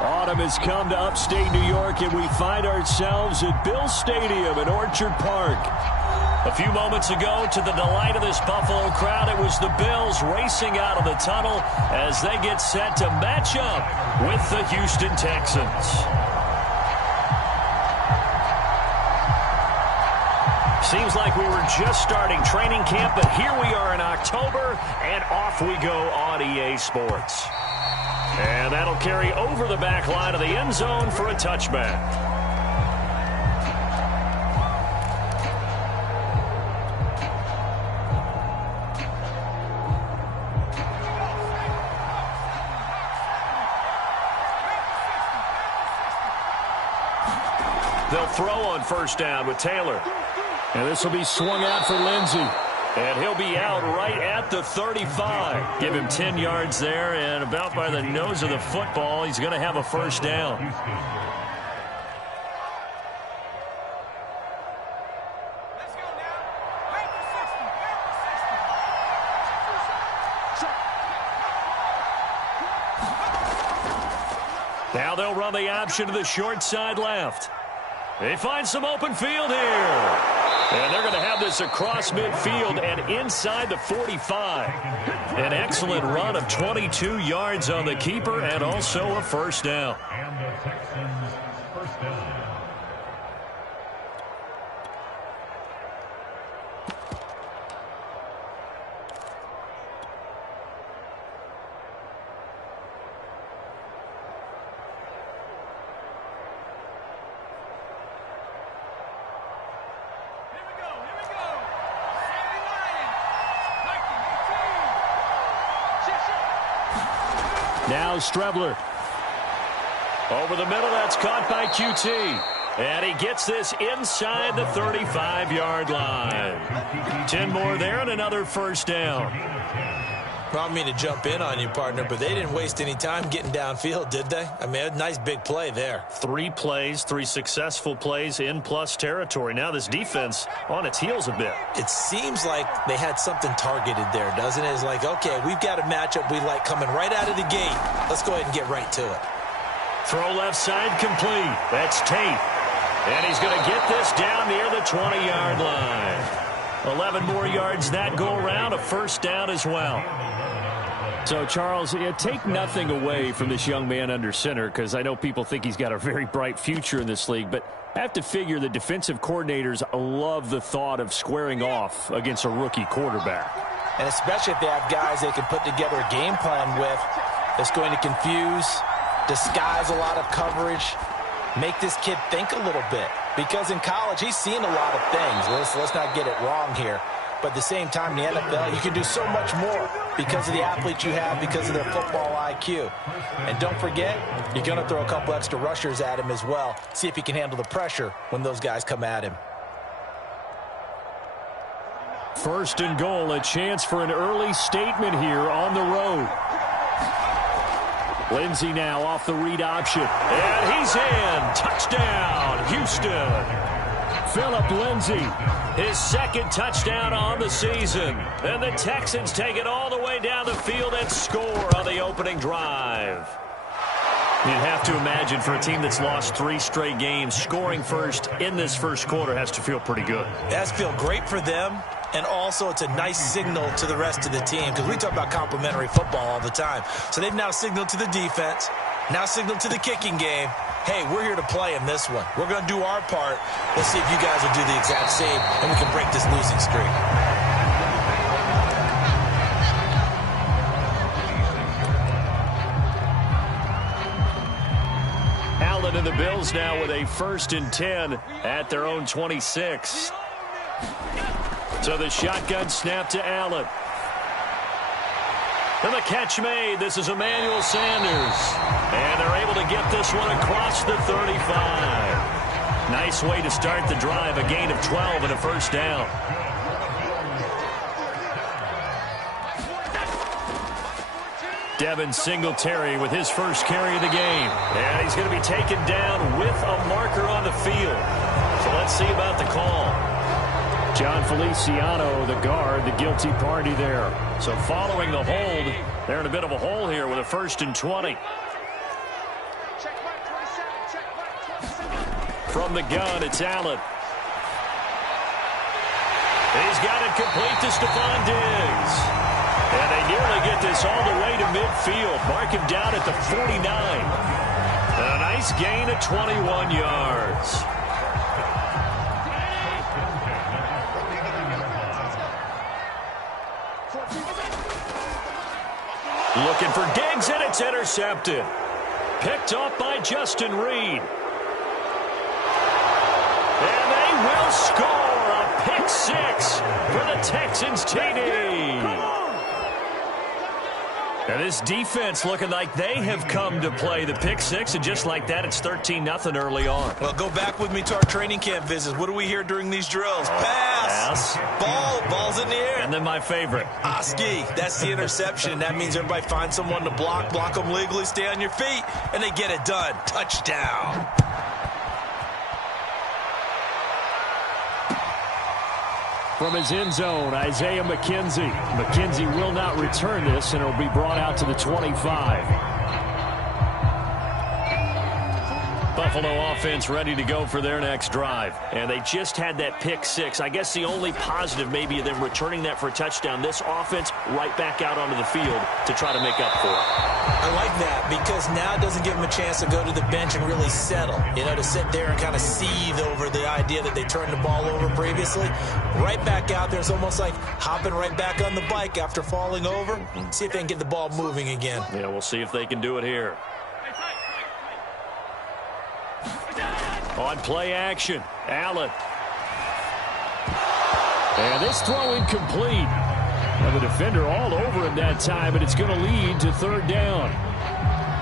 Autumn has come to upstate New York, and we find ourselves at Bill Stadium in Orchard Park. A few moments ago, to the delight of this Buffalo crowd, it was the Bills racing out of the tunnel as they get set to match up with the Houston Texans. Seems like we were just starting training camp, but here we are in October, and off we go on EA Sports. And that'll carry over the back line of the end zone for a touchback. They'll throw on first down with Taylor. And this will be swung out for Lindsey. And he'll be out right at the 35. Give him 10 yards there, and about by the nose of the football, he's going to have a first down. Now they'll run the option to the short side left. They find some open field here. And they're going to have this across midfield and inside the 45. An excellent run of 22 yards on the keeper and also a first down. And the Texans first down. Now Strebler. Over the middle, that's caught by QT. And he gets this inside the 35-yard line. 10 more there and another first down. Well, I don't mean to jump in on you, partner, but they didn't waste any time getting downfield, did they? I mean, a nice big play there. 3 plays, 3 successful plays in plus territory. Now this defense on its heels a bit. It seems like they had something targeted there, doesn't it? It's like, okay, we've got a matchup we like coming right out of the gate. Let's go ahead and get right to it. Throw left side complete. That's Tate. And he's going to get this down near the 20-yard line. 11 more yards that go around, a first down as well. So, Charles, take nothing away from this young man under center, because I know people think he's got a very bright future in this league, but I have to figure the defensive coordinators love the thought of squaring off against a rookie quarterback. And especially if they have guys they can put together a game plan with that's going to confuse, disguise a lot of coverage, make this kid think a little bit. Because in college, he's seen a lot of things. Let's not get it wrong here. But at the same time, in the NFL, you can do so much more because of the athletes you have, because of their football IQ. And don't forget, you're going to throw a couple extra rushers at him as well. See if he can handle the pressure when those guys come at him. First and goal, a chance for an early statement here on the road. Lindsey now off the read option. And he's in. Touchdown, Houston. Phillip Lindsey, his second touchdown on the season. And the Texans take it all the way down the field and score on the opening drive. You'd have to imagine for a team that's lost 3 straight games, scoring first in this first quarter has to feel pretty good. It has to feel great for them, and also it's a nice signal to the rest of the team, because we talk about complimentary football all the time. So they've now signaled to the defense, now signaled to the kicking game, hey, we're here to play in this one. We're going to do our part. Let's see if you guys will do the exact same, and we can break this losing streak. Allen and the Bills now with a 1st and 10 at their own 26. So the shotgun snap to Allen. And the catch made. This is Emmanuel Sanders. And they're able to get this one across the 35. Nice way to start the drive. A gain of 12 and a first down. Devin Singletary with his first carry of the game. And he's going to be taken down with a marker on the field. So let's see about the call. John Feliciano, the guard, the guilty party there. So following the hold, they're in a bit of a hole here with a 1st and 20. From the gun, it's Allen. He's got it complete to Stephon Diggs. And they nearly get this all the way to midfield. Mark him down at the 49. A nice gain of 21 yards. Looking for Diggs, and it's intercepted. Picked off by Justin Reed. And they will score a pick six for the Texans TD. And this defense looking like they have come to play the pick six, and just like that, it's 13-0 early on. Well, go back with me to our training camp visits. What do we hear during these drills? Pass. Ball's in the air. And then my favorite. Oski, that's the interception. That means everybody finds someone to block them legally, stay on your feet, and they get it done. Touchdown. From his end zone, Isaiah McKenzie. McKenzie will not return this, and it will be brought out to the 25. Buffalo offense ready to go for their next drive. And they just had that pick six. I guess the only positive maybe of them returning that for a touchdown. This offense right back out onto the field to try to make up for it. I like that because now it doesn't give them a chance to go to the bench and really settle. You know, to sit there and kind of seethe over the idea that they turned the ball over previously. Right back out there. It's almost like hopping right back on the bike after falling over. See if they can get the ball moving again. Yeah, we'll see if they can do it here. On play action, Allen. And this throw incomplete. Now the defender all over him that time, but it's going to lead to third down.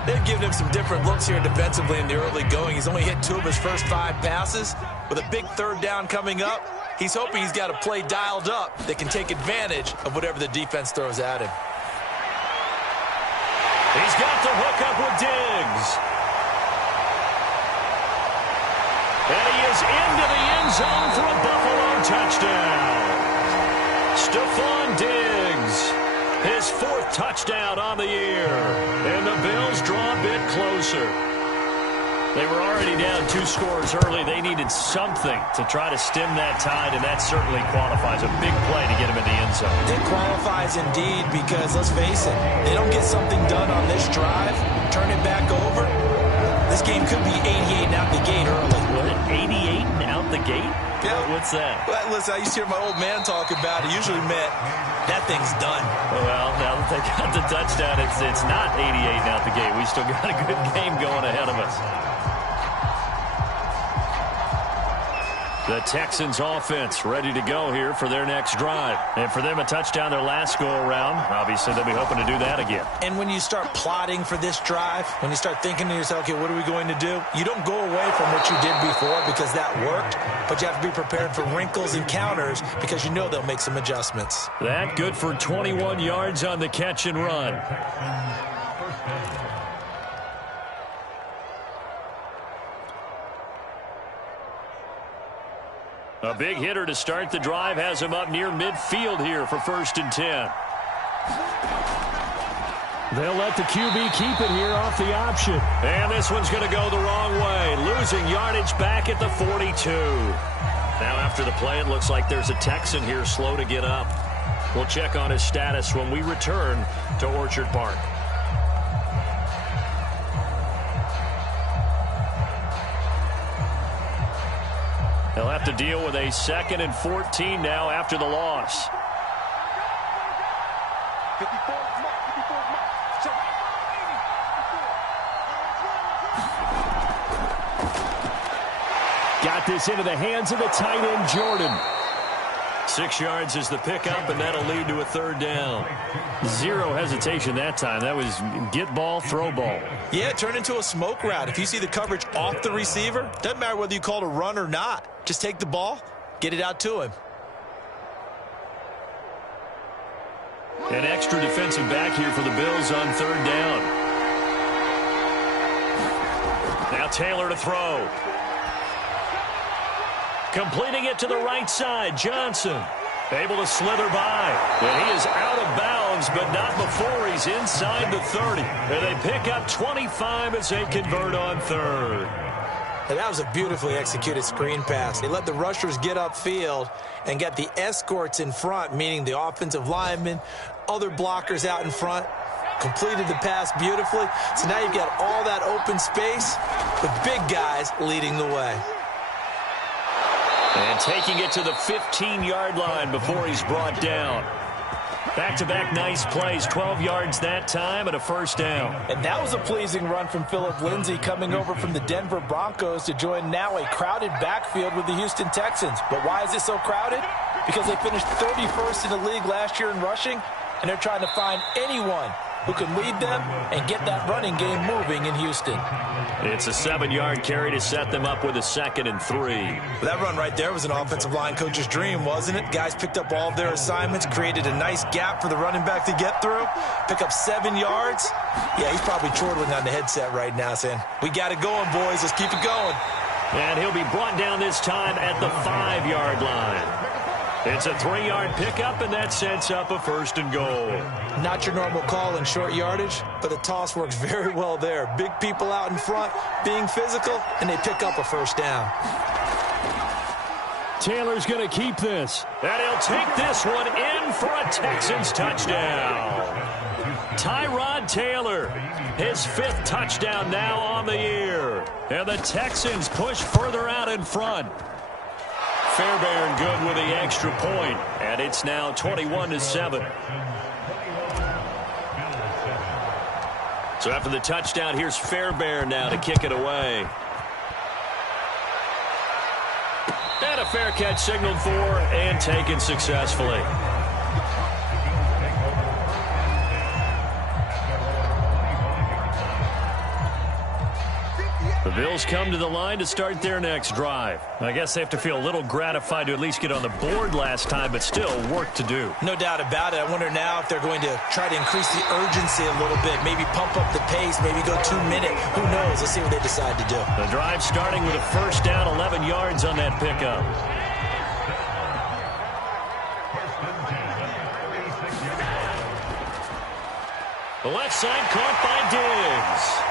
They've given him some different looks here defensively in the early going. He's only hit 2 of his first 5 passes. With a big third down coming up, he's hoping he's got a play dialed up that can take advantage of whatever the defense throws at him. He's got the hook up with Diggs. And he is into the end zone for a Buffalo touchdown. Stephon Diggs, his 4th touchdown on the year. And the Bills draw a bit closer. They were already down 2 scores early. They needed something to try to stem that tide, and that certainly qualifies. A big play to get him in the end zone. It qualifies indeed because, let's face it, they don't get something done on this drive, turn it back over. This game could be 88 and out the gate early. What, 88 and out the gate? Yeah. What's that? Well, listen, I used to hear my old man talk about it. Usually meant that thing's done. Well, now that they got the touchdown, it's not 88 and out the gate. We still got a good game going ahead of us. The Texans offense ready to go here for their next drive. And for them, a touchdown their last go-around. Obviously, they'll be hoping to do that again. And when you start plotting for this drive, when you start thinking to yourself, okay, what are we going to do? You don't go away from what you did before because that worked, but you have to be prepared for wrinkles and counters because you know they'll make some adjustments. That good for 21 yards on the catch and run. A big hitter to start the drive has him up near midfield here for 1st and 10. They'll let the QB keep it here off the option. And this one's going to go the wrong way. Losing yardage back at the 42. Now after the play, it looks like there's a Texan here slow to get up. We'll check on his status when we return to Orchard Park. They'll have to deal with a 2nd and 14 now after the loss. Got this into the hands of the tight end, Jordan. 6 yards is the pickup, and that'll lead to a 3rd down. 0 hesitation that time. That was get ball, throw ball. Yeah, it turned into a smoke route. If you see the coverage off the receiver, doesn't matter whether you call it a run or not. Just take the ball, get it out to him. An extra defensive back here for the Bills on 3rd down. Now Taylor to throw. Completing it to the right side, Johnson. Able to slither by. And he is out of bounds, but not before he's inside the 30. And they pick up 25 as they convert on 3rd. And that was a beautifully executed screen pass. They let the rushers get upfield and get the escorts in front, meaning the offensive linemen, other blockers out in front, completed the pass beautifully. So now you've got all that open space with big guys leading the way. And taking it to the 15-yard line before he's brought down. Back-to-back nice plays, 12 yards that time and a first down. And that was a pleasing run from Phillip Lindsay coming over from the Denver Broncos to join now a crowded backfield with the Houston Texans. But why is it so crowded? Because they finished 31st in the league last year in rushing, and they're trying to find anyone who can lead them and get that running game moving in Houston. It's a 7-yard carry to set them up with a 2nd and 3. That run right there was an offensive line coach's dream, wasn't it? Guys picked up all of their assignments, created a nice gap for the running back to get through, pick up 7 yards. Yeah, he's probably chortling on the headset right now saying, we got it going, boys. Let's keep it going. And he'll be brought down this time at the 5-yard line. It's a 3-yard pickup, and that sets up a 1st and goal. Not your normal call in short yardage, but the toss works very well there. Big people out in front, being physical, and they pick up a 1st down. Taylor's going to keep this. And he'll take this one in for a Texans touchdown. Tyrod Taylor, his 5th touchdown now on the year. And the Texans push further out in front. Fairbairn good with the extra point, and it's now 21-7. So after the touchdown, here's Fairbairn now to kick it away. And a fair catch signaled for and taken successfully. The Bills come to the line to start their next drive. I guess they have to feel a little gratified to at least get on the board last time, but still work to do. No doubt about it. I wonder now if they're going to try to increase the urgency a little bit, maybe pump up the pace, maybe go 2-minute. Who knows? Let's see what they decide to do. The drive starting with a 1st down, 11 yards on that pickup. The left side caught by Diggs.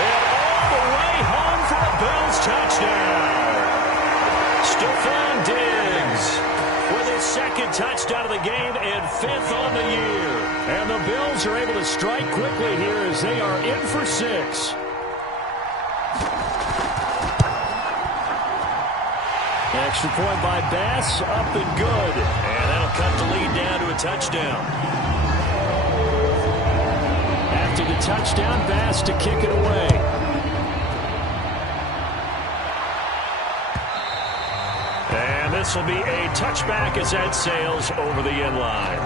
And all the way home for a Bills touchdown. Stephon Diggs with his 2nd touchdown of the game and 5th on the year. And the Bills are able to strike quickly here as they are in for 6. Extra point by Bass, up and good. And that'll cut the lead down to a touchdown. After the touchdown, Bass to kick it away. And this will be a touchback as that sails over the end line.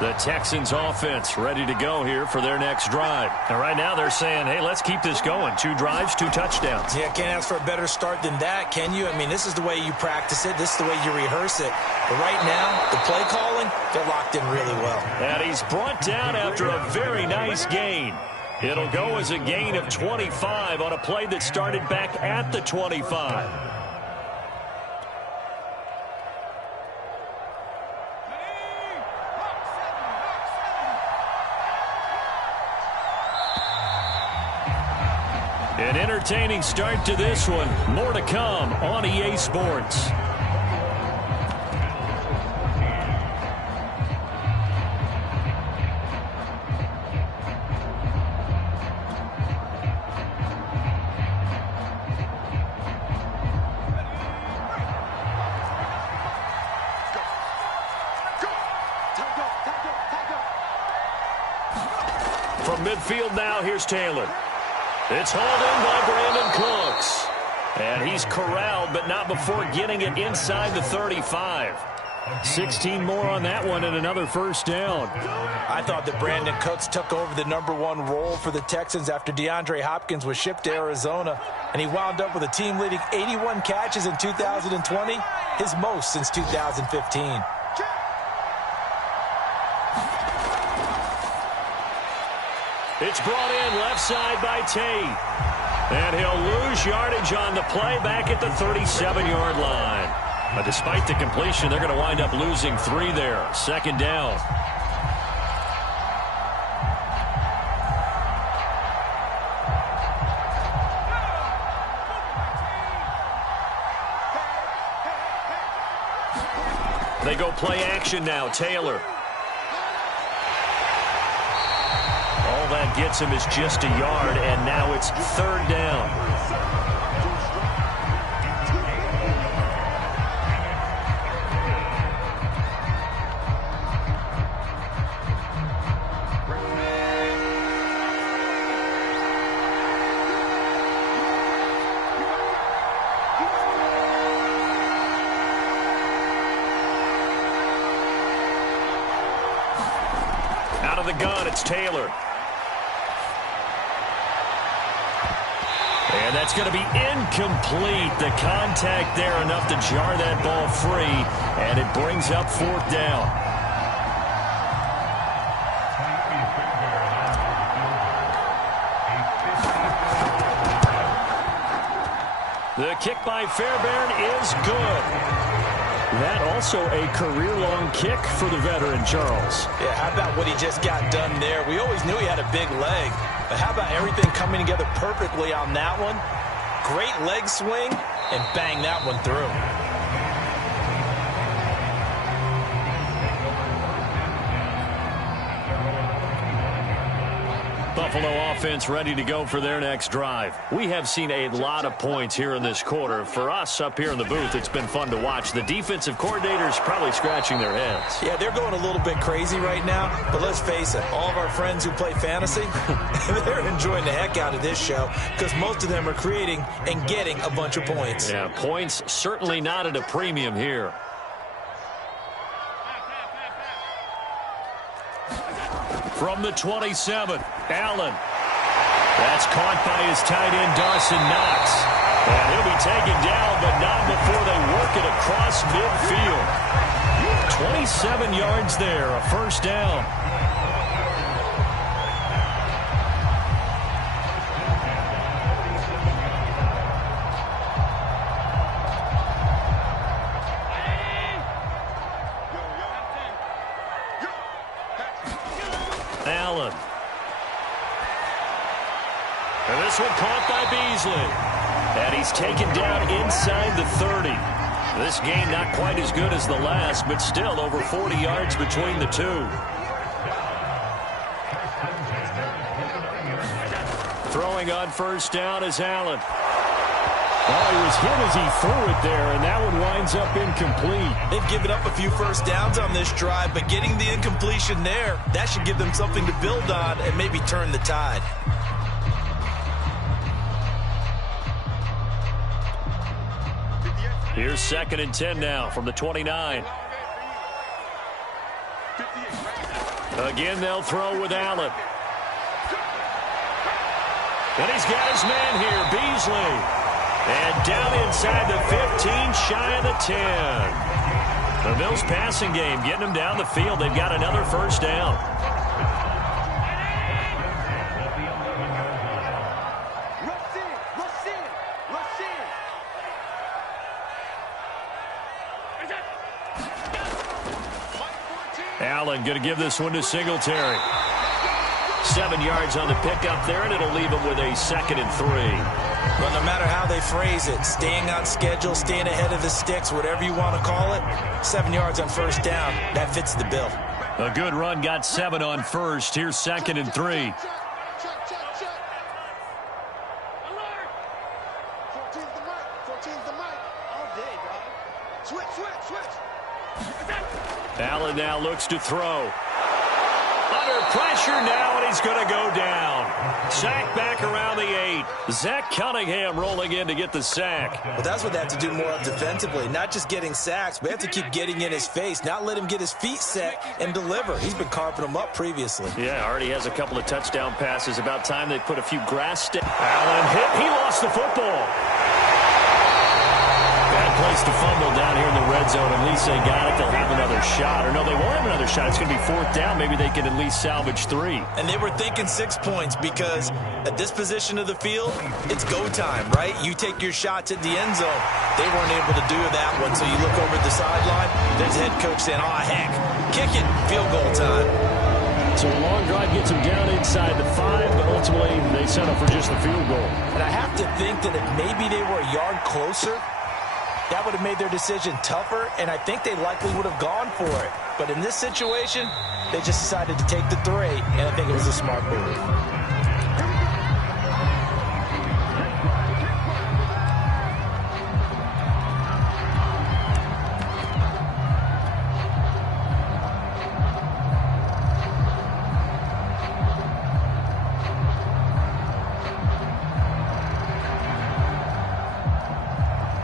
The Texans offense ready to go here for their next drive. And right now they're saying, hey, let's keep this going. 2 drives, 2 touchdowns. Yeah, can't ask for a better start than that, can you? I mean, this is the way you practice it. This is the way you rehearse it. But right now, the play calling, they're locked in really well. And he's brought down after a very nice gain. It'll go as a gain of 25 on a play that started back at the 25. An entertaining start to this one. More to come on EA Sports. From midfield now, here's Taylor. It's hauled in by Brandon Cooks. And he's corralled, but not before getting it inside the 35. 16 more on that one and another 1st down. I thought that Brandon Cooks took over the #1 role for the Texans after DeAndre Hopkins was shipped to Arizona. And he wound up with a team-leading 81 catches in 2020, his most since 2015. It's brought in left side by Tate. And he'll lose yardage on the play back at the 37-yard line. But despite the completion, they're going to wind up losing 3 there. Second down. They go play action now. Taylor. All that gets him is just a yard, and now it's third down. Out of the gun, it's Taylor. And that's going to be incomplete. The contact there enough to jar that ball free, and it brings up fourth down. The kick by Fairbairn is good. That also a career-long kick for the veteran, Charles. Yeah, how about what he just got done there? We always knew he had a big leg, but how about everything coming together perfectly on that one? Great leg swing, and bang that one through. Buffalo offense ready to go for their next drive. We have seen a lot of points here in this quarter. For us up here in the booth, it's been fun to watch. The defensive coordinators probably scratching their heads. Yeah, they're going a little bit crazy right now, but let's face it, all of our friends who play fantasy, they're enjoying the heck out of this show because most of them are creating and getting a bunch of points. Yeah, points certainly not at a premium here. From the 27, Allen. That's caught by his tight end, Dawson Knox. And he'll be taken down, but not before they work it across midfield. 27 yards there, a first down. Allen. And this one caught by Beasley. And he's taken down inside the 30. This game not quite as good as the last, but still over 40 yards between the two. Throwing on first down is Allen. Oh, he was hit as he threw it there, and that one winds up incomplete. They've given up a few first downs on this drive, but getting the incompletion there, that should give them something to build on and maybe turn the tide. Here's 2nd and 10 now from the 29. Again, they'll throw with Allen. And he's got his man here, Beasley. And down inside the 15, shy of the 10. The Bills passing game, getting them down the field. They've got another first down. Allen going to give this one to Singletary. 7 yards on the pickup there, and it'll leave him with a 2nd and 3. Well, no matter how they phrase it, staying on schedule, staying ahead of the sticks, whatever you want to call it, 7 yards on first down, that fits the bill. A good run, got 7 on first. Here's 2nd and 3. Allen now looks to throw. Under pressure now, and he's going to go down. Sack back around the 8. Zach Cunningham rolling in to get the sack. Well, that's what they have to do more of defensively, not just getting sacks, but they have to keep getting in his face, not let him get his feet set and deliver. He's been carving them up previously. Yeah, already has a couple of touchdown passes. About time they put a few grass sticks. Allen hit. He lost the football. Bad play place to fumble down here in the red zone. At least they got it. They'll have another shot. Or no, they won't have another shot. It's going to be 4th down. Maybe they can at least salvage 3. And they were thinking 6 points because at this position of the field, it's go time, right? You take your shots at the end zone. They weren't able to do that one. So you look over at the sideline, there's the head coach saying, oh, heck, kick it, field goal time. So a long drive gets them down inside the 5, but ultimately they settle for just the field goal. And I have to think that if maybe they were a yard closer, that would have made their decision tougher, and I think they likely would have gone for it. But in this situation, they just decided to take the 3, and I think it was a smart move.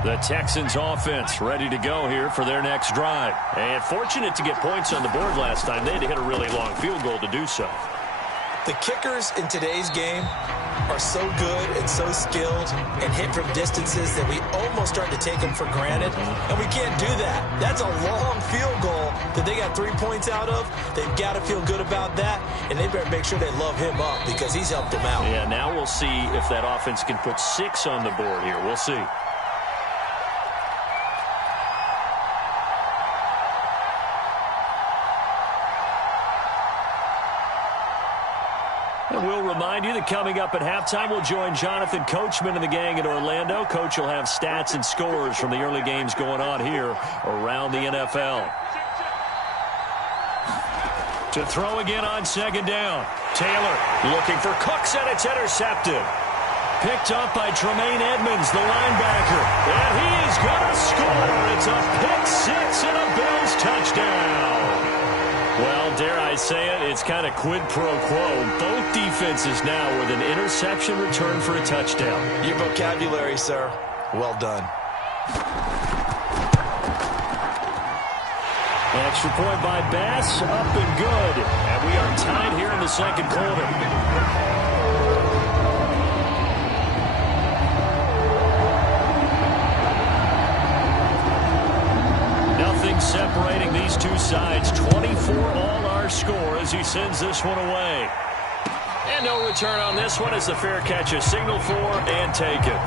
The Texans offense ready to go here for their next drive. And fortunate to get points on the board last time. They had to hit a really long field goal to do so. The kickers in today's game are so good and so skilled and hit from distances that we almost start to take them for granted. And we can't do that. That's a long field goal that they got 3 points out of. They've got to feel good about that. And they better make sure they love him up because he's helped them out. Yeah, now we'll see if that offense can put 6 on the board here. We'll see. And we'll remind you that coming up at halftime, we'll join Jonathan Coachman and the gang in Orlando. Coach will have stats and scores from the early games going on here around the NFL. To throw again on 2nd down. Taylor looking for Cooks, and it's intercepted. Picked up by Tremaine Edmonds, the linebacker. And he is going to score. It's a pick 6 and a Bills touchdown. Well, dare I say it, it's kind of quid pro quo. Both defenses now with an interception return for a touchdown. Your vocabulary, sir. Well done. Extra point by Bass, up and good. And we are tied here in the 2nd quarter. Separating these two sides. 24 all our score as he sends this one away. And no return on this one as the fair catch is signaled for and taken.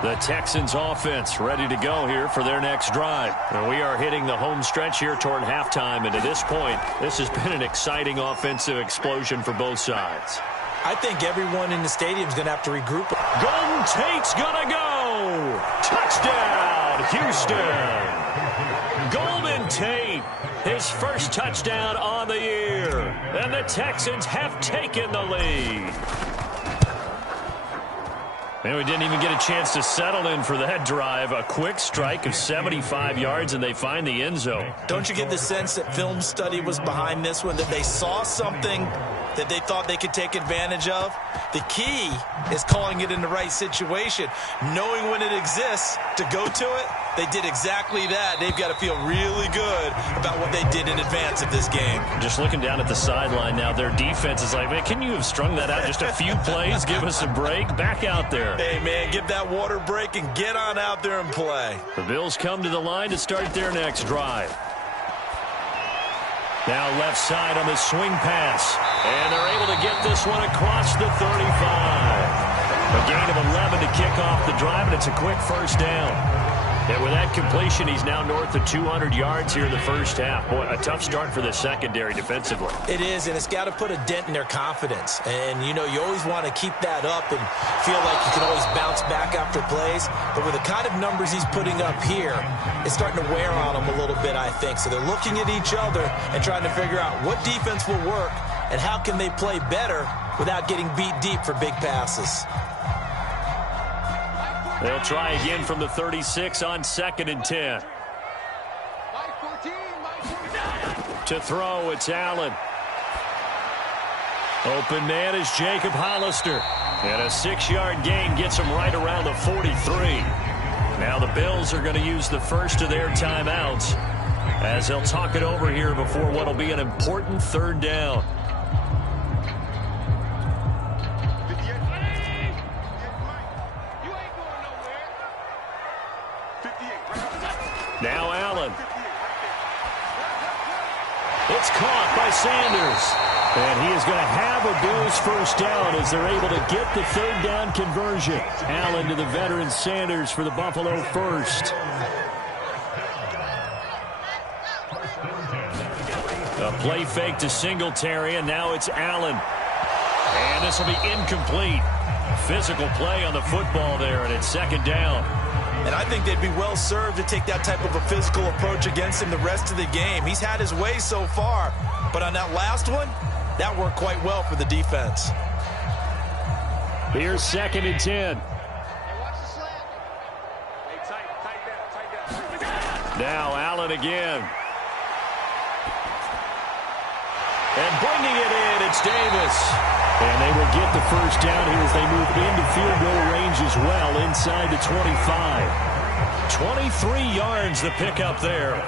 The Texans offense ready to go here for their next drive. And we are hitting the home stretch here toward halftime. And to this point, this has been an exciting offensive explosion for both sides. I think everyone in the stadium is going to have to regroup. Golden Tate's going to go. Touchdown, Houston. Golden Tate, his first touchdown on the year. And the Texans have taken the lead. And we didn't even get a chance to settle in for that drive. A quick strike of 75 yards, and they find the end zone. Don't you get the sense that film study was behind this one, that they saw something that they thought they could take advantage of? The key is calling it in the right situation, knowing when it exists to go to it. They did exactly that. They've got to feel really good about what they did in advance of this game. Just looking down at the sideline now, their defense is like, man, can you have strung that out just a few plays? Give us a break. Back out there. Hey, man, give that water break and get on out there and play. The Bills come to the line to start their next drive. Now left side on the swing pass. And they're able to get this one across the 35. A gain of 11 to kick off the drive, and it's a quick first down. And with that completion, he's now north of 200 yards here in the first half. Boy, a tough start for the secondary defensively. It is, and it's got to put a dent in their confidence. And, you know, you always want to keep that up and feel like you can always bounce back after plays. But with the kind of numbers he's putting up here, it's starting to wear on them a little bit, I think. So they're looking at each other and trying to figure out what defense will work and how can they play better without getting beat deep for big passes. They'll try again from the 36 on 2nd and 10. To throw, it's Allen. Open man is Jacob Hollister. And a 6-yard gain gets him right around the 43. Now the Bills are going to use the first of their timeouts. as he'll talk it over here before what will be an important third down. Now Allen. It's caught by Sanders. And he is going to have a Bills first down as they're able to get the third down conversion. Allen to the veteran Sanders for the Buffalo first. A play fake to Singletary, and now it's Allen. And this will be incomplete. Physical play on the football there, and it's second down. And I think they'd be well served to take that type of a physical approach against him the rest of the game. He's had his way so far, but on that last one, that worked quite well for the defense. Here's 2nd and 10. Now Allen again. And bringing it in, it's Davis. And they will get the first down here as they move into field goal range as well, inside the 25. 23 yards the pickup there.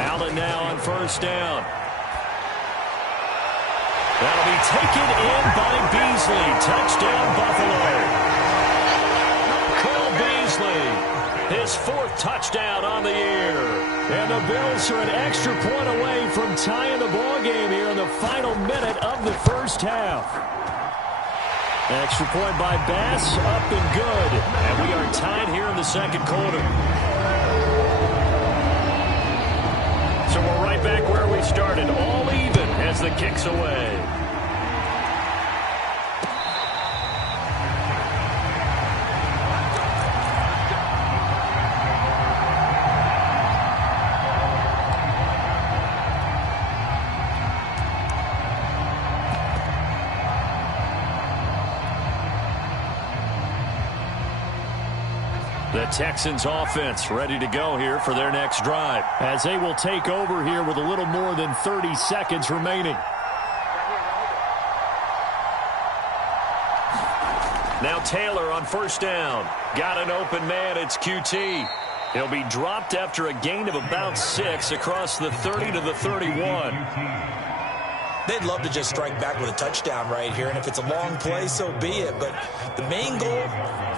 Allen now on first down. That'll be taken in by Beasley. Touchdown, Buffalo. Cole Beasley, his 4th touchdown on the year. And the Bills are an extra point away from tying the ball game here in the final minute of the first half. Extra point by Bass, up and good. And we are tied here in the second quarter. So we're right back where we started, all even as the kick's away. The Texans offense ready to go here for their next drive, as they will take over here with a little more than 30 seconds remaining. Now Taylor on first down. Got an open man. It's QT. He'll be dropped after a gain of about 6 across the 30 to the 31. They'd love to just strike back with a touchdown right here, and if it's a long play, so be it. But the main goal,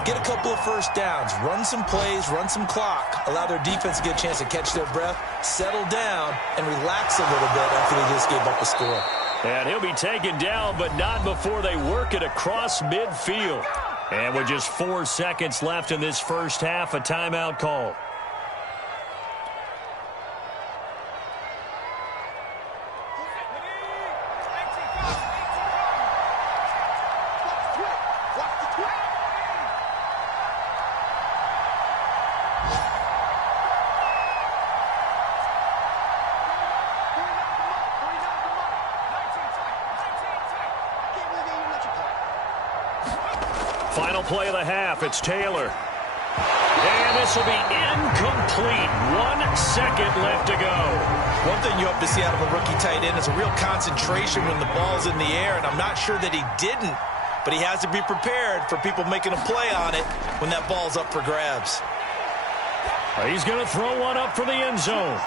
get a couple of first downs, run some plays, run some clock, allow their defense to get a chance to catch their breath, settle down, and relax a little bit after they just gave up the score. And he'll be taken down, but not before they work it across midfield. And with just 4 seconds left in this first half, a timeout call. Final play of the half, it's Taylor. And this will be incomplete. 1 second left to go. One thing you hope to see out of a rookie tight end is a real concentration when the ball's in the air, and I'm not sure that he didn't, but he has to be prepared for people making a play on it when that ball's up for grabs. He's going to throw one up for the end zone.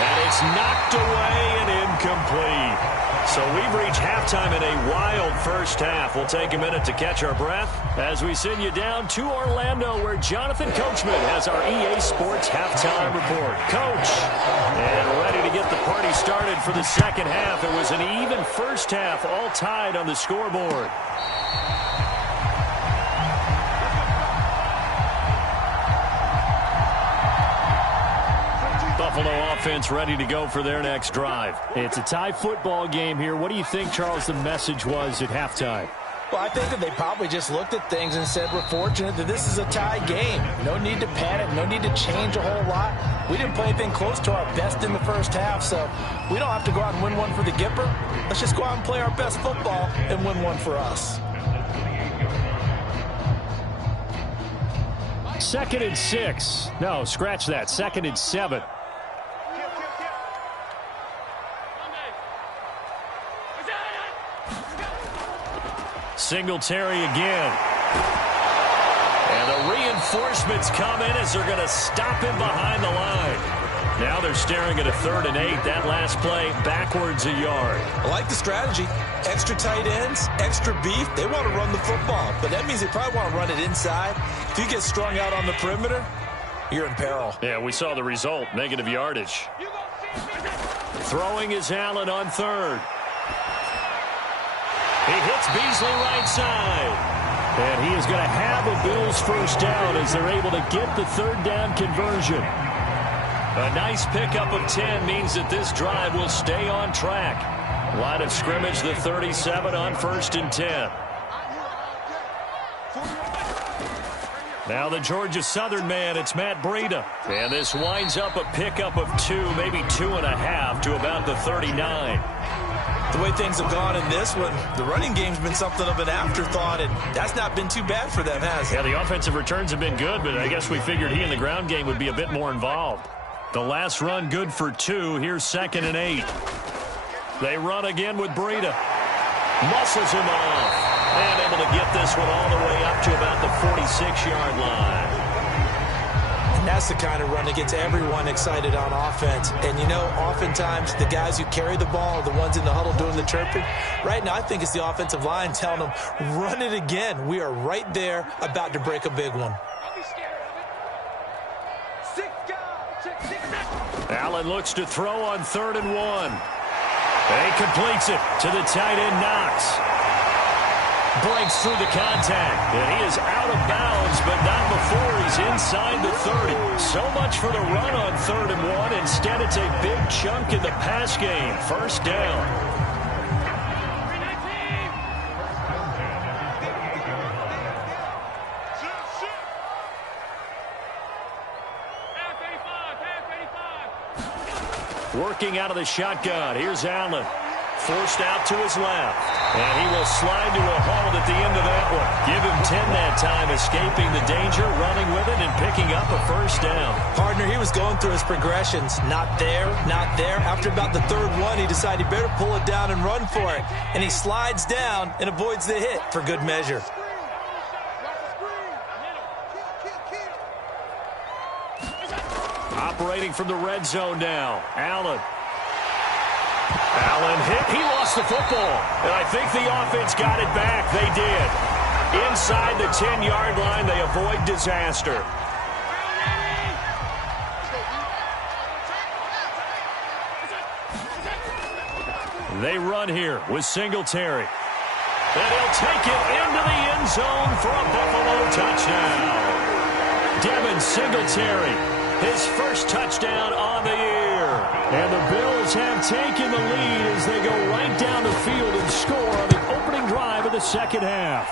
And it's knocked away and incomplete. So we've reached halftime in a wild first half. We'll take a minute to catch our breath as we send you down to Orlando, where Jonathan Coachman has our EA Sports halftime report. Coach, and ready to get the party started for the second half. It was an even first half, all tied on the scoreboard. Buffalo offense ready to go for their next drive. It's a tie football game here. What do you think, Charles, the message was at halftime? Well, I think that they probably just looked at things and said, we're fortunate that this is a tie game. No need to panic. No need to change a whole lot. We didn't play anything close to our best in the first half, so we don't have to go out and win one for the Gipper. Let's just go out and play our best football and win one for us. 2nd and 6. No, scratch that. 2nd and 7. Singletary again. And the Reinforcements come in as they're going to stop him behind the line. Now they're staring at a 3rd and 8. That last play backwards a yard. I like the strategy. Extra tight ends, extra beef. They want to run the football, but that means they probably want to run it inside. If you get strung out on the perimeter, you're in peril. Yeah, we saw the result. Negative yardage. Throwing is Allen on 3rd. He hits Beasley right side. And he is going to have a Bills first down as they're able to get the 3rd down conversion. A nice pickup of 10 means that this drive will stay on track. Line of scrimmage, the 37 on 1st and 10. Now the Georgia Southern man, it's Matt Breida. And this winds up a pickup of 2, maybe 2.5 to about the 39. The way things have gone in this one, the running game's been something of an afterthought, and that's not been too bad for them, has it? Yeah, the offensive returns have been good, but I guess we figured he in the ground game would be a bit more involved. The last run good for 2. Here's 2nd and 8. They run again with Breida. Muscles him off. And able to get this one all the way up to about the 46-yard line. And that's the kind of run that gets everyone excited on offense. And, you know, oftentimes the guys who carry the ball are the ones in the huddle doing the chirping. Right now, I think it's the offensive line telling them, run it again. We are right there about to break a big one. Allen looks to throw on 3rd and 1. And he completes it to the tight end, Knox. Breaks through the contact, and he is out of bounds, but not before he's inside the 30. So much for the run on 3rd and 1. Instead, it's a big chunk in the pass game. First down. Working out of the shotgun. Here's Allen. Forced out to his left. And he will slide to a halt at the end of that one. Give him 10 that time, escaping the danger, running with it, and picking up a first down. Partner, he was going through his progressions. Not there, not there. After about the 3rd one, he decided he better pull it down and run for it. And he slides down and avoids the hit for good measure. Operating from the red zone now. Allen hit. He lost the football. And I think the offense got it back. They did. Inside the 10-yard line, they avoid disaster. They run here with Singletary. And he'll take it into the end zone for a Buffalo touchdown. Devin Singletary, his first touchdown on the year. And the Bills have taken the lead as they go right down the field and score on the opening drive of the second half.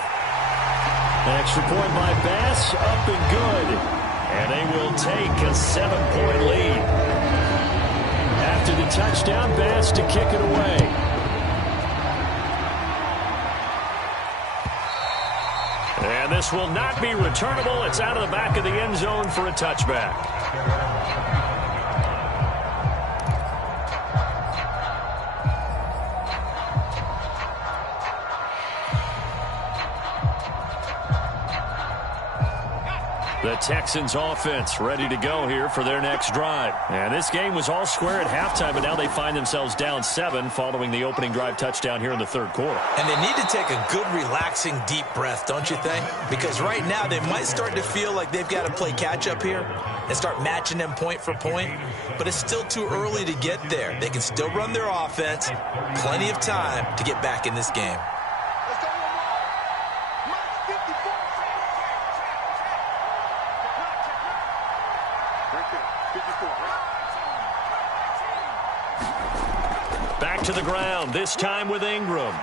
An extra point by Bass, up and good. And they will take a 7-point lead. After the touchdown, Bass to kick it away. And this will not be returnable. It's out of the back of the end zone for a touchback. The Texans offense ready to go here for their next drive. And this game was all square at halftime, but now they find themselves down 7 following the opening drive touchdown here in the 3rd quarter. And they need to take a good, relaxing, deep breath, don't you think? Because right now they might start to feel like they've got to play catch-up here and start matching them point for point. But it's still too early to get there. They can still run their offense. Plenty of time to get back in this game. Back to the ground, this time with Ingram.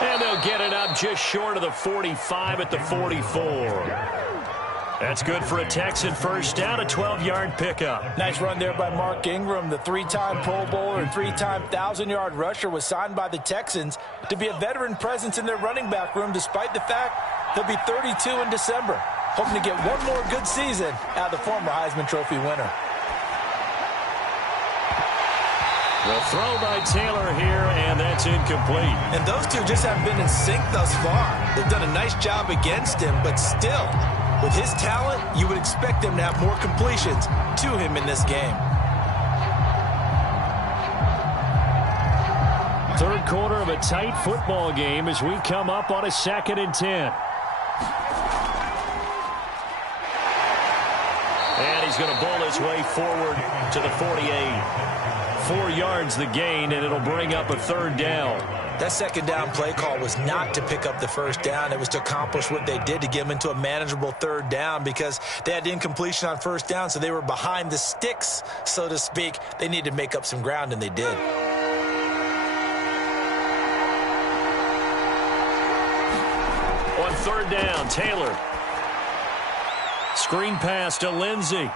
And they'll get it up just short of the 45 at the 44. That's good for a Texan first down, a 12-yard pickup. Nice run there by Mark Ingram. The 3-time Pro Bowler and 3-time 1,000-yard rusher was signed by the Texans to be a veteran presence in their running back room, despite the fact he'll be 32 in December. Hoping to get one more good season out of the former Heisman Trophy winner. The throw by Taylor here, and that's incomplete. And those two just haven't been in sync thus far. They've done a nice job against him, but still, With his talent, you would expect them to have more completions to him in this game. Third quarter of a tight football game as we come up on a 2nd and 10. And he's going to bull his way forward to the 48. 4 yards the gain, and it'll bring up a 3rd down. That 2nd down play call was not to pick up the 1st down. It was to accomplish what they did to get them into a manageable 3rd down because they had incompletion on 1st down, so they were behind the sticks, so to speak. They needed to make up some ground, and they did. On 3rd down, Taylor. Screen pass to Lindsey.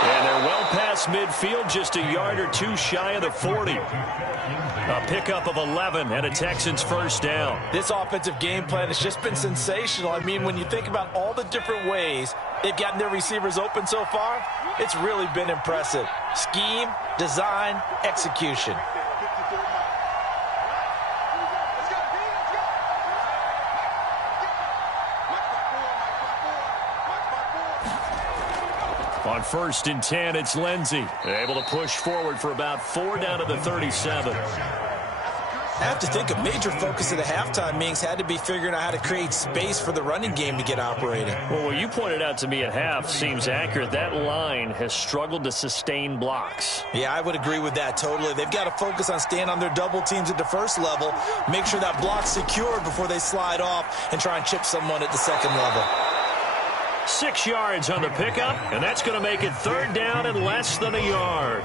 And they're well past midfield, just a yard or 2 shy of the 40. A pickup of 11 and a Texans 1st down. This offensive game plan has just been sensational. I mean, when you think about all the different ways they've gotten their receivers open so far, it's really been impressive. Scheme, design, execution. On 1st and 10, it's Lindsey. Able to push forward for about 4 down to the 37. I have to think a major focus of the halftime meetings had to be figuring out how to create space for the running game to get operating. Well, what you pointed out to me at half seems accurate. That line has struggled to sustain blocks. Yeah, I would agree with that totally. They've got to focus on staying on their double teams at the 1st level, make sure that block's secured before they slide off and try and chip someone at the 2nd level. 6 yards on the pickup, and that's going to make it 3rd down and less than a yard.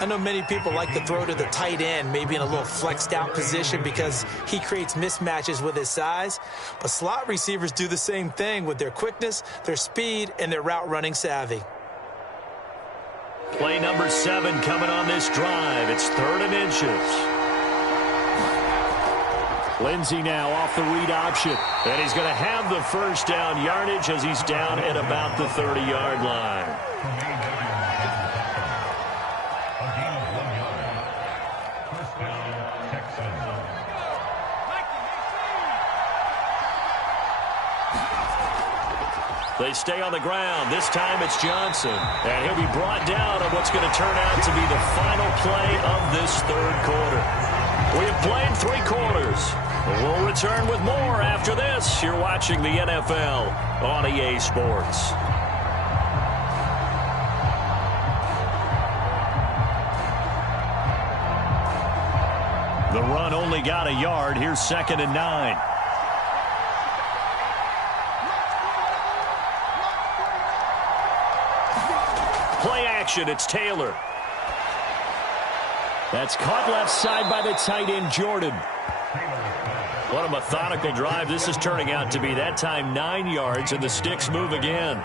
I know many people like to throw to the tight end, maybe in a little flexed out position because he creates mismatches with his size. But slot receivers do the same thing with their quickness, their speed, and their route running savvy. Play number 7 coming on this drive. It's 3rd and inches. Lindsey now off the read option. And he's going to have the 1st down yardage as he's down at about the 30-yard line. A gain of 1 yard. 1st down, Texans. They stay on the ground. This time it's Johnson. And he'll be brought down on what's going to turn out to be the final play of this 3rd quarter. We have played 3 quarters. We'll return with more after this. You're watching the NFL on EA Sports. The run only got a yard. Here's 2nd and 9. Play action. It's Taylor. That's caught left side by the tight end, Jordan. What a methodical drive this is turning out to be. That time 9 yards, and the sticks move again.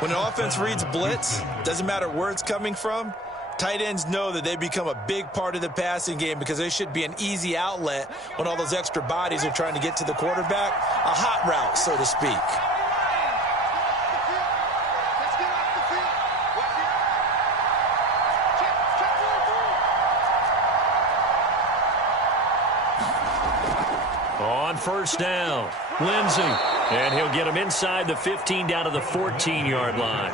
When an offense reads blitz, doesn't matter where it's coming from, tight ends know that they become a big part of the passing game because they should be an easy outlet when all those extra bodies are trying to get to the quarterback. A hot route, so to speak. On 1st down, Lindsey. And he'll get him inside the 15 down to the 14-yard line.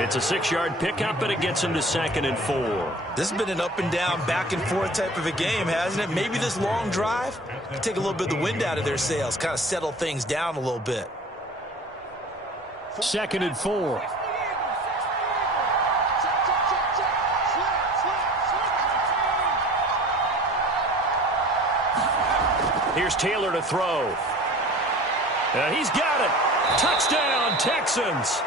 It's a 6-yard pickup, and it gets him to 2nd and 4. This has been an up and down, back and forth type of a game, hasn't it? Maybe this long drive can take a little bit of the wind out of their sails, kind of settle things down a little bit. 2nd and 4. Here's Taylor to throw. And he's got it. Touchdown, Texans.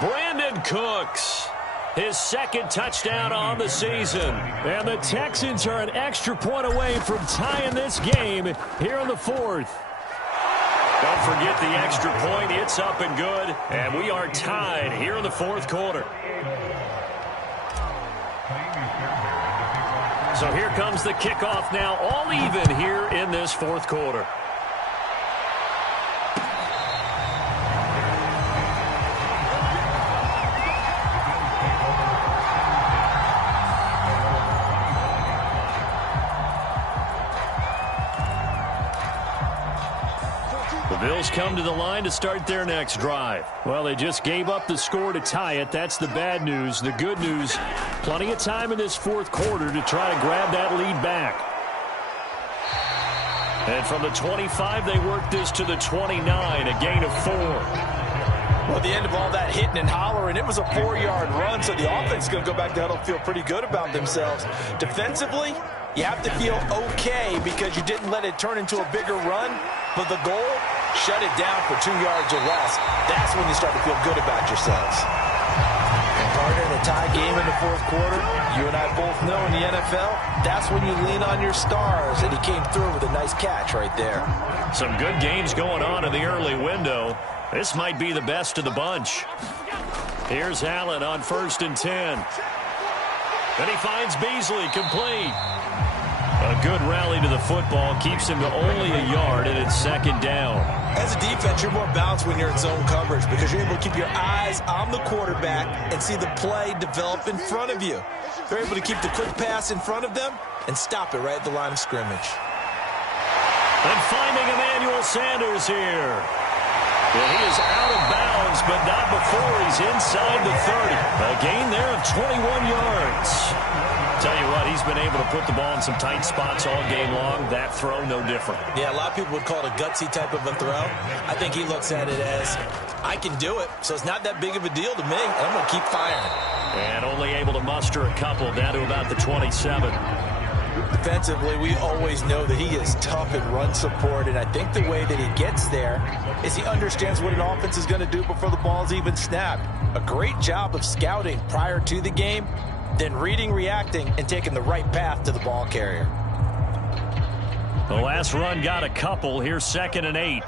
Brandon Cooks, his 2nd touchdown on the season. And the Texans are an extra point away from tying this game here in the 4th. Don't forget the extra point. It's up and good. And we are tied here in the 4th quarter. So here comes the kickoff now, all even here in this 4th quarter. Bills come to the line to start their next drive. Well, they just gave up the score to tie it. That's the bad news. The good news, plenty of time in this fourth quarter to try to grab that lead back. And from the 25, they work this to the 29, a gain of 4. Well, at the end of all that hitting and hollering, it was a 4-yard run, so the offense is going to go back to huddle, feel pretty good about themselves. Defensively, you have to feel okay because you didn't let it turn into a bigger run, but the goal, shut it down for 2 yards or less. That's when you start to feel good about yourselves. And partner, in a tie game in the fourth quarter, you and I both know in the NFL, that's when you lean on your stars, and he came through with a nice catch right there. Some good games going on in the early window. This might be the best of the bunch. Here's Allen on 1st and 10. And he finds Beasley complete. A good rally to the football keeps him to only a yard, and it's 2nd down. As a defense, you're more balanced when you're in zone coverage because you're able to keep your eyes on the quarterback and see the play develop in front of you. They're able to keep the quick pass in front of them and stop it right at the line of scrimmage. And finding Emmanuel Sanders here. And he is out of bounds, but not before he's inside the 30. A gain there of 21 yards. Tell you what, he's been able to put the ball in some tight spots all game long. That throw, no different. Yeah, a lot of people would call it a gutsy type of a throw. I think he looks at it as, I can do it, so it's not that big of a deal to me. I'm going to keep firing. And only able to muster a couple down to about the 27. Defensively, we always know that he is tough in run support, and I think the way that he gets there is he understands what an offense is going to do before the ball's even snapped. A great job of scouting prior to the game, then reading, reacting, and taking the right path to the ball carrier. The last run got a couple. Here's 2nd and 8.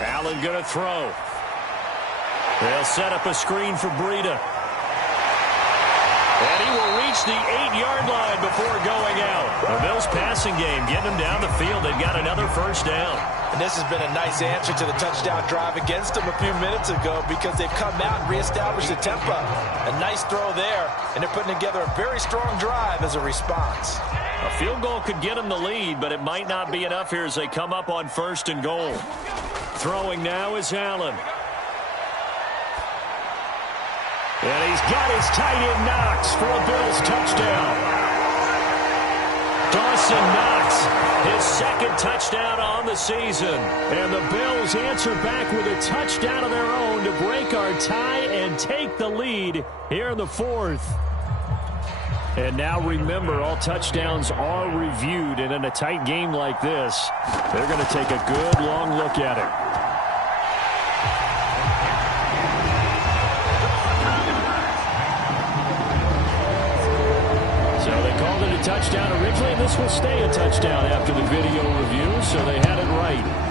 Allen going to throw. They'll set up a screen for Breida. And he will reach the 8-yard line before going out. The Bills passing game getting them down the field. They've got another 1st down. And this has been a nice answer to the touchdown drive against them a few minutes ago because they've come out and reestablished the tempo. A nice throw there, and they're putting together a very strong drive as a response. A field goal could get them the lead, but it might not be enough here as they come up on 1st and goal. Throwing now is Allen. And he's got his tight end Knox for a Bills touchdown. Dawson Knox, his 2nd touchdown on the season. And the Bills answer back with a touchdown of their own to break our tie and take the lead here in the 4th. And now remember, all touchdowns are reviewed. And in a tight game like this, they're going to take a good long look at it. Touchdown originally, and this will stay a touchdown after the video review, so they had it right.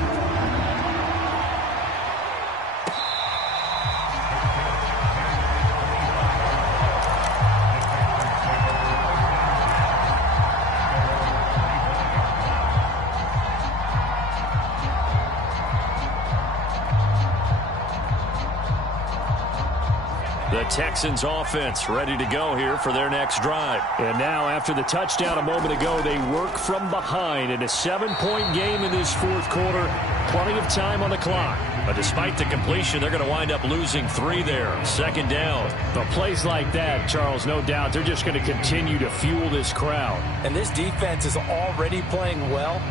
The Texans offense ready to go here for their next drive. And now after the touchdown a moment ago, they work from behind in a 7-point game in this fourth quarter. Plenty of time on the clock. But despite the completion, they're going to wind up losing 3 there. 2nd down. But plays like that, Charles, no doubt, they're just going to continue to fuel this crowd. And this defense is already playing well,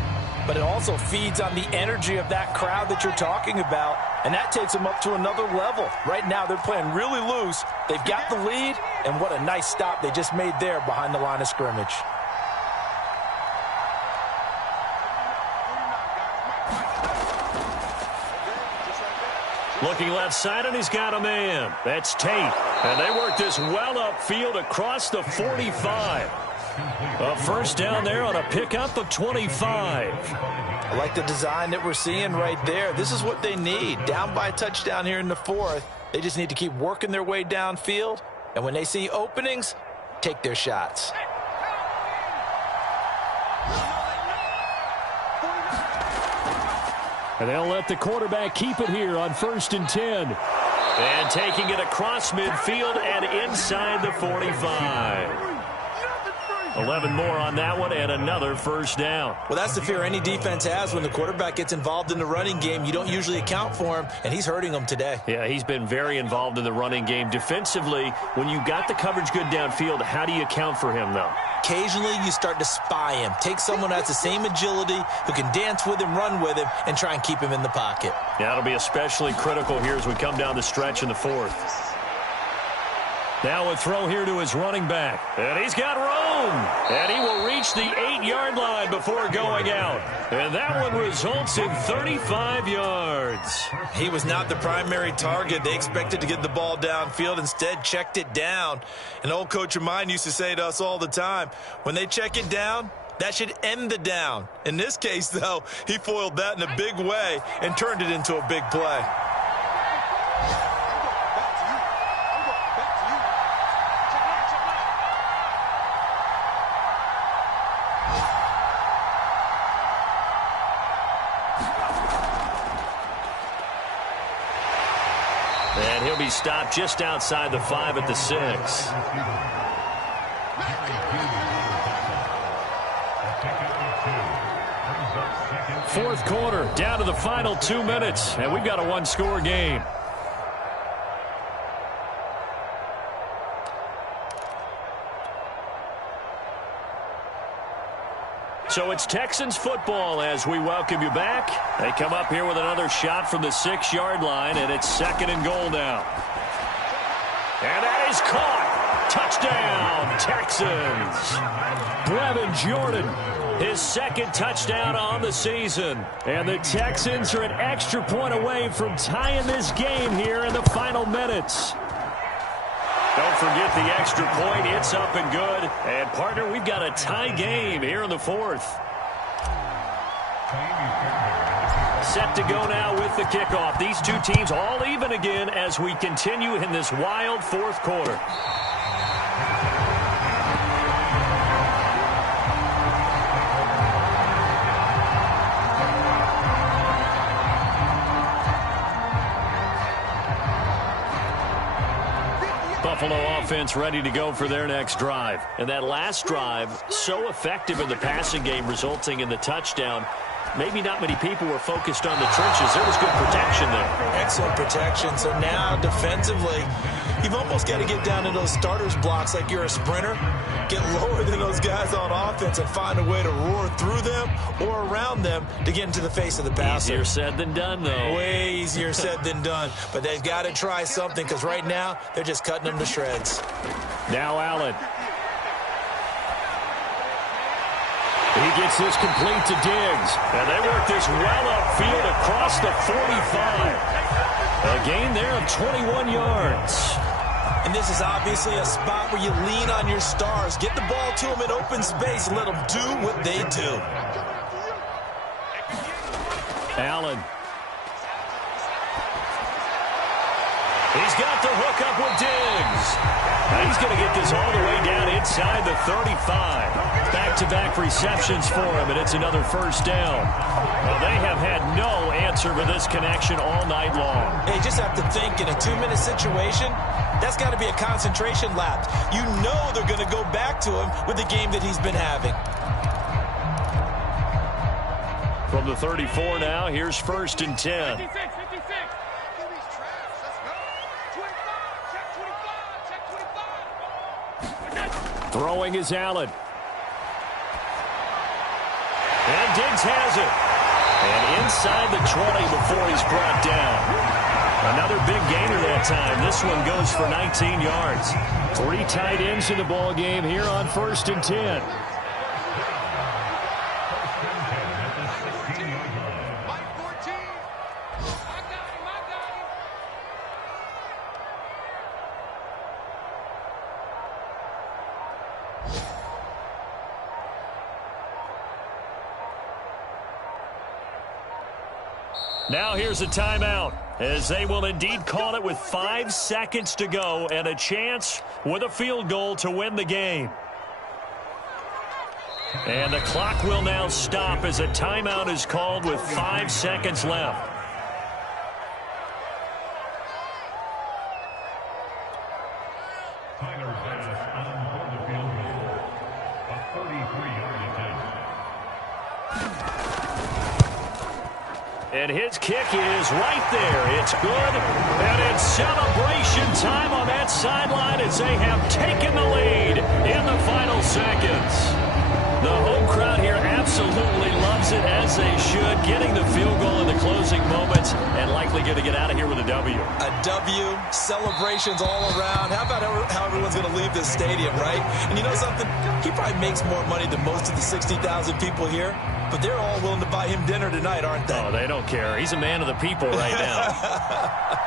but it also feeds on the energy of that crowd that you're talking about, and that takes them up to another level. Right now, they're playing really loose. They've got the lead, and what a nice stop they just made there behind the line of scrimmage. Looking left side, and he's got a man. That's Tate. And they work this well upfield across the 45. A 1st down there on a pickup of 25. I like the design that we're seeing right there. This is what they need. Down by a touchdown here in the 4th. They just need to keep working their way downfield. And when they see openings, take their shots. And they'll let the quarterback keep it here on 1st and 10. And taking it across midfield and inside the 45. 11 more on that one and another first down. Well, that's the fear any defense has when the quarterback gets involved in the running game. You don't usually account for him, and he's hurting them today. Yeah, he's been very involved in the running game. Defensively, when you got the coverage good downfield, how do you account for him, though? Occasionally, you start to spy him. Take someone that's the same agility, who can dance with him, run with him, and try and keep him in the pocket. Yeah, it'll be especially critical here as we come down the stretch in the fourth. Now a throw here to his running back. And he's got room. And he will reach the 8-yard line before going out. And that one results in 35 yards. He was not the primary target. They expected to get the ball downfield. Instead, checked it down. An old coach of mine used to say to us all the time, when they check it down, that should end the down. In this case, though, he foiled that in a big way and turned it into a big play. And he'll be stopped just outside the 5 at the 6. Fourth quarter, down to the final 2 minutes, and we've got a one-score game. So it's Texans football as we welcome you back. They come up here with another shot from the 6-yard line, and it's 2nd and goal now. And that is caught. Touchdown, Texans. Brevin Jordan, his 2nd touchdown on the season. And the Texans are an extra point away from tying this game here in the final minutes. Don't forget the extra point. It's up and good. And, partner, we've got a tie game here in the fourth. Set to go now with the kickoff. These two teams all even again as we continue in this wild fourth quarter. Buffalo offense ready to go for their next drive. And that last drive, so effective in the passing game, resulting in the touchdown. Maybe not many people were focused on the trenches. There was good protection there. Excellent protection. So now, defensively, you've almost got to get down to those starters blocks like you're a sprinter. Get lower than those guys on offense and find a way to roar through them or around them to get into the face of the passer. Easier said than done, though. Way easier said than done. But they've got to try something because right now they're just cutting them to shreds. Now Allen. He gets this complete to Diggs. And they work this well upfield across the 45. A gain there of 21 yards. And this is obviously a spot where you lean on your stars. Get the ball to them in open space and let them do what they do. Allen. He's got the hook up with Diggs. Now he's going to get this all the way down inside the 35. Back-to-back receptions for him, and it's another first down. Well, they have had no answer for this connection all night long. Hey, you just have to think in a 2-minute situation, that's got to be a concentration lapse. You know they're going to go back to him with the game that he's been having. From the 34 now, here's 1st and 10. 56. Throwing is Allen. And Diggs has it. And inside the 20 before he's brought down. Another big gainer that time. This one goes for 19 yards. 3 tight ends in the ball game here on 1st and 10. Now here's a timeout, as they will indeed call it with 5 seconds to go and a chance with a field goal to win the game. And the clock will now stop as a timeout is called with 5 seconds left. And his kick is right there. It's good. And it's celebration time on that sideline as they have taken the lead in the final seconds. The home crowd here absolutely loves it, as they should, getting the field goal in the closing moments and likely going to get out of here with a W. A W, celebrations all around. How about how everyone's going to leave this stadium, right? And you know something? He probably makes more money than most of the 60,000 people here, but they're all willing to buy him dinner tonight, aren't they? Oh, they don't care. He's a man of the people right now.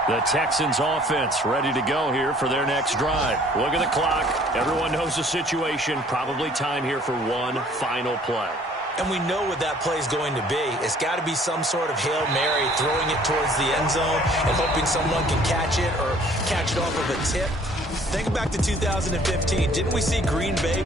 The Texans offense ready to go here for their next drive. Look at the clock. Everyone knows the situation. Probably time here for one final play. And we know what that play is going to be. It's got to be some sort of Hail Mary, throwing it towards the end zone and hoping someone can catch it or catch it off of a tip. Think back to 2015. Didn't we see Green Bay